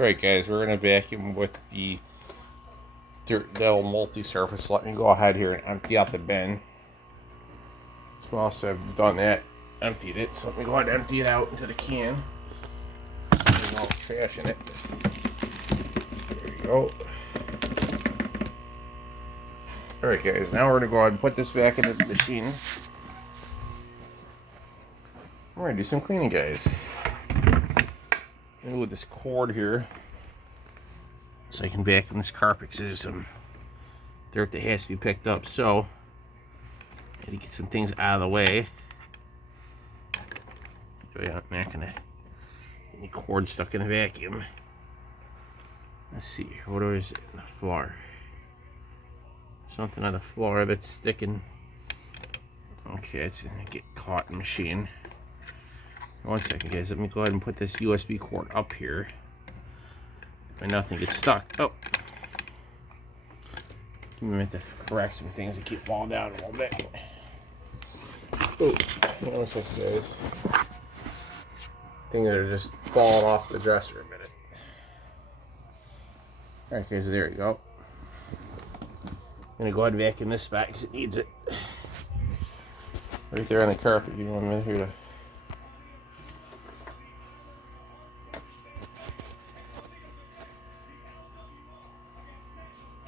Alright guys, we're going to vacuum with the old multi-surface. Let me go ahead here and empty out the bin. So also I've done that, emptied it. So let me go ahead and empty it out into the can. There's all trash in it. There you go. Alright guys, now we're going to go ahead and put this back into the machine. We're going to do some cleaning, guys. With this cord here, so I can vacuum this carpet because there's some dirt that has to be picked up. So I need to get some things out of the way. So I'm not gonna get any cord stuck in the vacuum. Let's see, what is it on the floor? Something on the floor that's sticking. Okay, it's gonna get caught in the machine. One second, guys. Let me go ahead and put this USB cord up here. And nothing gets stuck. Oh. Give me a minute to correct some things that keep falling down a little bit. Oh, one second, guys. Things that are just falling off the dresser a minute. Alright, guys, there you go. I'm gonna go ahead and vacuum this spot because it needs it. Right there on the carpet. Give me 1 minute here to.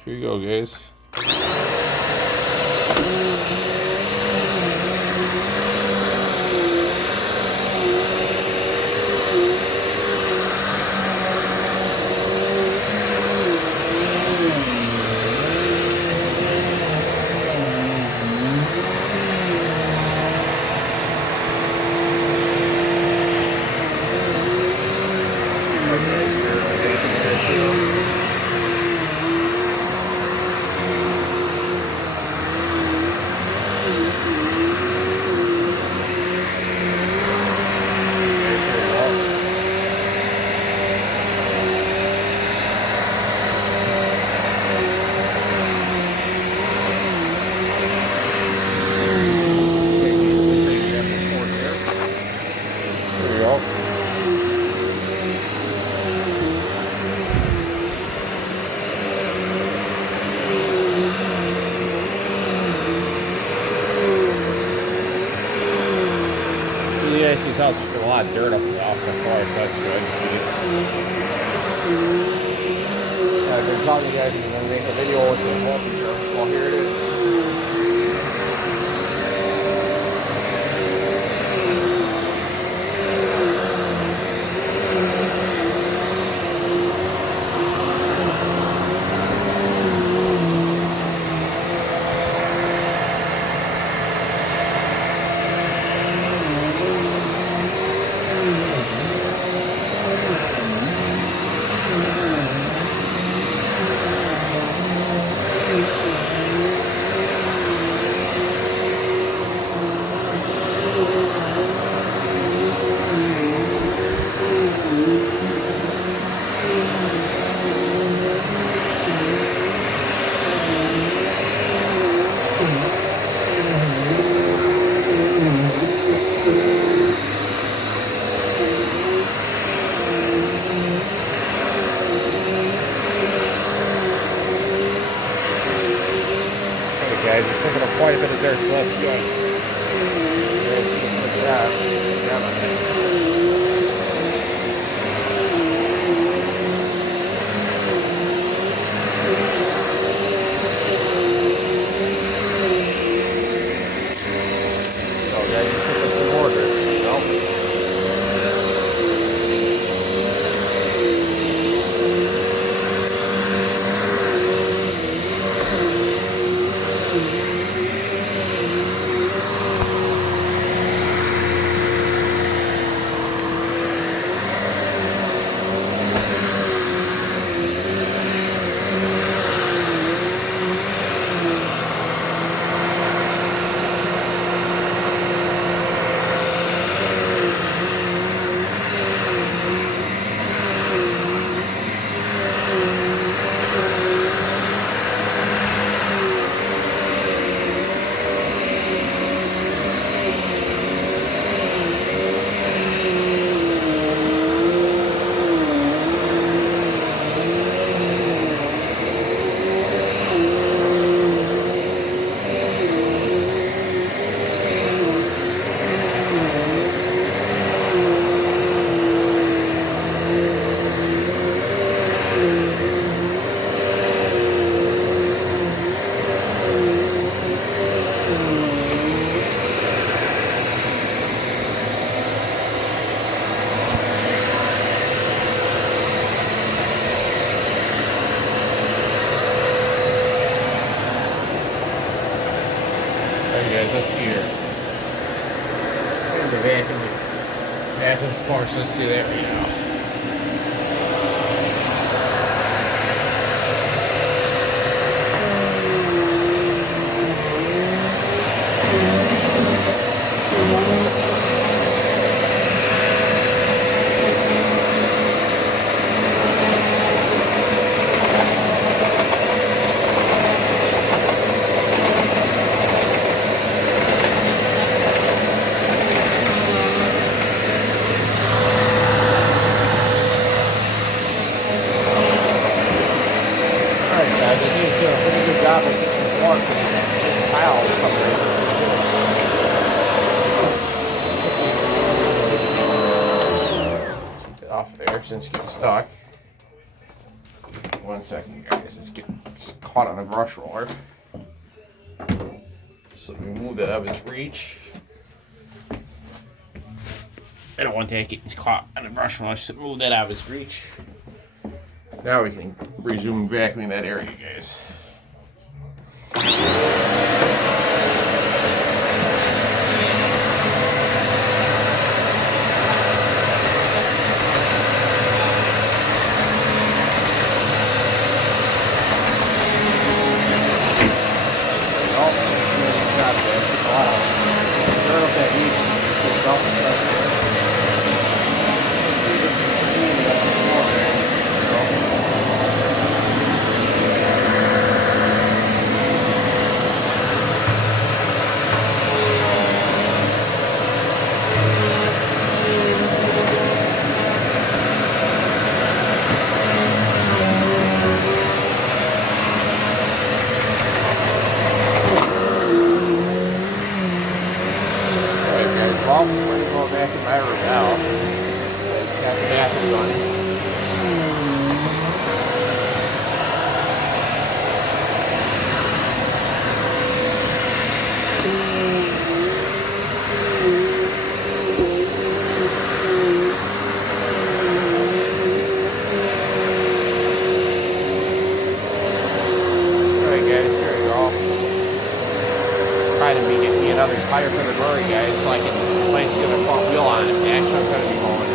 Here you go, guys. You can tell there's a lot of dirt off the floor, so that's good. I've been telling you guys I'm going to make a video with the multi-surface. Well, here it is. Guys, it's picking up quite a bit of dirt, so that's good. So guys, just pick up some more dirt. Nope. course, let's do that right now. Off there since it's getting stuck. 1 second, guys. It's getting caught on the brush roller. So we move that out of its reach. I don't want that getting caught on the brush roller, so move that out of its reach. Now we can resume vacuuming that area, guys. Another tire for the Rory, guys, so I can place the other front wheel on it. Actually, I'm going to be going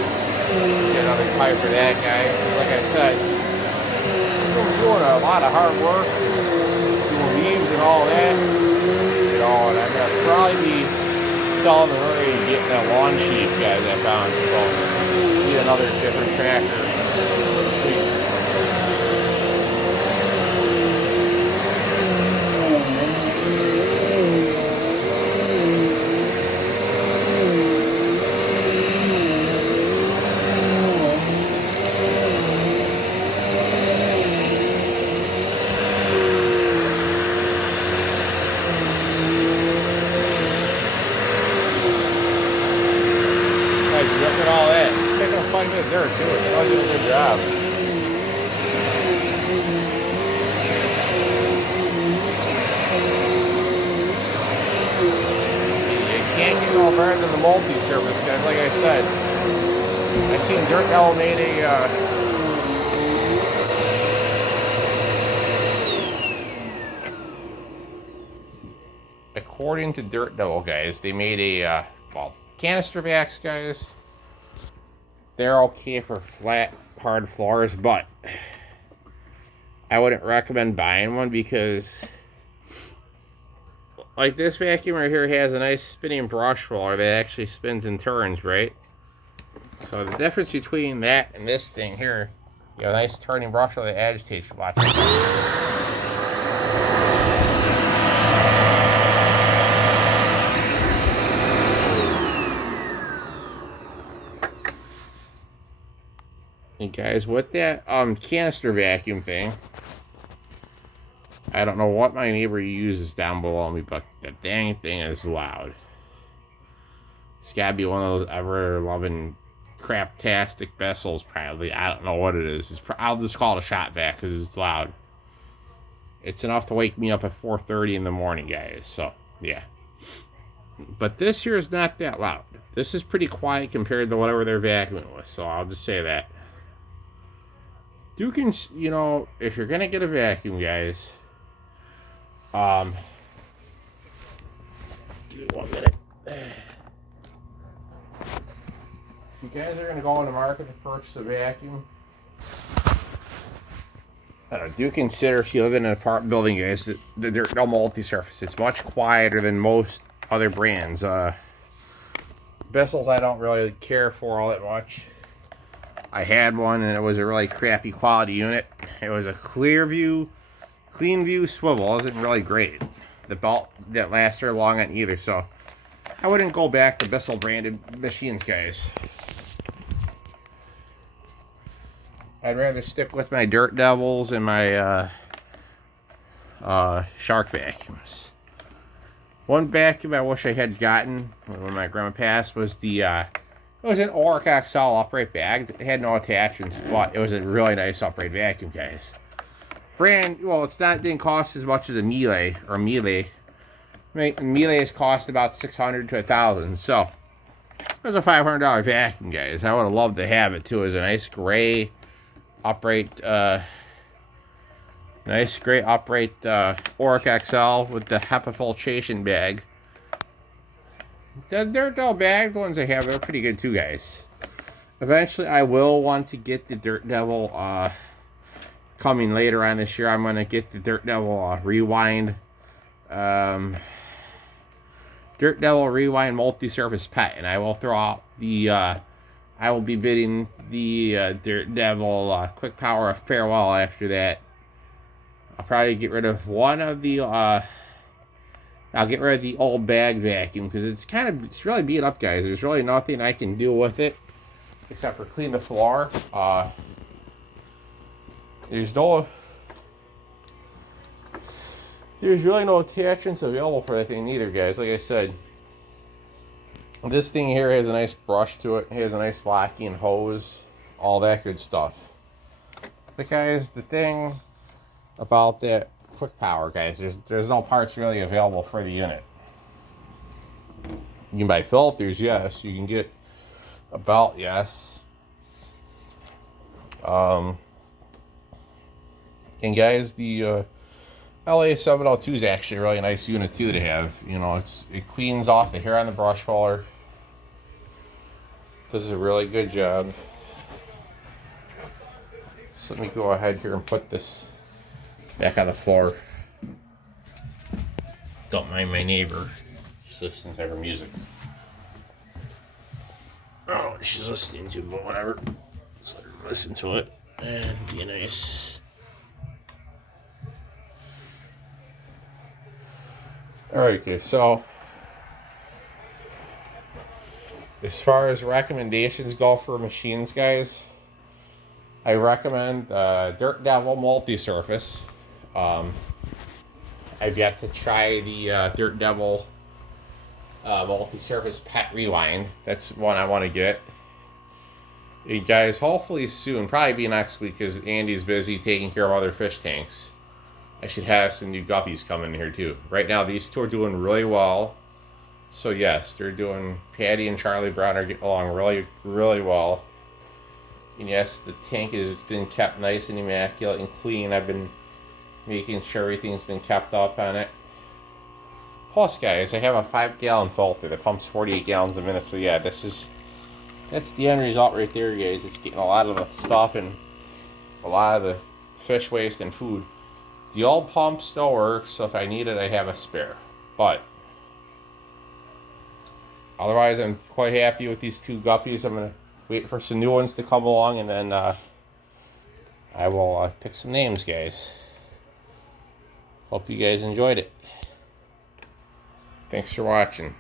get another tire for that, guys. Like I said, I'm doing a lot of hard work, doing leaves and all that, you know, and I'm going to probably be selling the Rory and getting that lawn sheep, guys, I found. So, need another different tractor. Look at all that. It's taking 5 minutes there too. It's all doing a good job. You can't get no better than the multi-surface, guys. Like I said, I seen Dirt Devil made according to Dirt Devil, guys, they made a well, canister vacs, guys. They're okay for flat, hard floors, but I wouldn't recommend buying one because, like, this vacuum right here has a nice spinning brush roller that actually spins and turns, right? So the difference between that and this thing here, you know, nice turning brush roller that agitates. Watch. And guys, with that canister vacuum thing, I don't know what my neighbor uses down below me, but the dang thing is loud. It's gotta be one of those ever-loving craptastic vessels, probably. I don't know what it is. I'll just call it a shot vac because it's loud. It's enough to wake me up at 4:30 in the morning, guys. So, yeah. But this here is not that loud. This is pretty quiet compared to whatever they're vacuuming with, so I'll just say that. You can, you know, if you're gonna get a vacuum, guys, give me 1 minute. you guys are going to go on the market to purchase a vacuum, do consider, if you live in an apartment building, guys, that there's no multi-surface. It's much quieter than most other brands. Bissell's I don't really care for all that much. I had one and it was a really crappy quality unit. It was a clean view swivel. It wasn't really great. The belt didn't last very long on either, so I wouldn't go back to Bissell branded machines, guys. I'd rather stick with my Dirt Devils and my Shark vacuums. One vacuum I wish I had gotten when my grandma passed was the it was an Oric XL upright bag. It had no attachments, but it was a really nice upright vacuum, guys. Brand, well, didn't cost as much as a Miele or Miele. Miele's cost about $600 to $1,000, so it was a $500 vacuum, guys. I would have loved to have it too. It was a nice gray upright, Oric XL with the HEPA filtration bag. The Dirt Devil bag, the ones I have, they're pretty good too, guys. Eventually, I will want to get the Dirt Devil coming later on this year. I'm going to get the Dirt Devil Rewind. Dirt Devil Rewind multi-surface pet, and I will throw out the I will be bidding the Dirt Devil Quick Power farewell after that. I'll probably get rid of one of the I'll get rid of the old bag vacuum because it's really beat up, guys. There's really nothing I can do with it except for clean the floor. There's really no attachments available for that thing either, guys. Like I said, this thing here has a nice brush to it. It has a nice locking hose, all that good stuff. But guys, the thing about that Quick Power, guys, there's no parts really available for the unit. You can buy filters, yes. You can get a belt, yes. And guys, the LA 702 is actually a really nice unit too to have. You know, it cleans off the hair on the brush roller. Does a really good job. So let me go ahead here and put this back on the floor. Don't mind my neighbor. She's listening to her music. Oh, she's listening to, but whatever. Let's let her listen to it and be nice. Alright, okay, so as far as recommendations go for machines, guys, I recommend Dirt Devil multi-surface. I've yet to try the Dirt Devil multi-surface pet rewind. That's one I want to get. You guys, hopefully soon, probably be next week because Andy's busy taking care of other fish tanks. I should have some new guppies coming here too. Right now, these two are doing really well. So yes, they're doing. Patty and Charlie Brown are getting along really, really well. And yes, the tank has been kept nice and immaculate and clean. I've been making sure everything's been kept up on it. Plus, guys, I have a 5-gallon filter that pumps 48 gallons a minute. So yeah, that's the end result right there, guys. It's getting a lot of the stuff and a lot of the fish waste and food. The old pump still works, so if I need it, I have a spare. But otherwise, I'm quite happy with these two guppies. I'm going to wait for some new ones to come along, and then I will pick some names, guys. Hope you guys enjoyed it. Thanks for watching.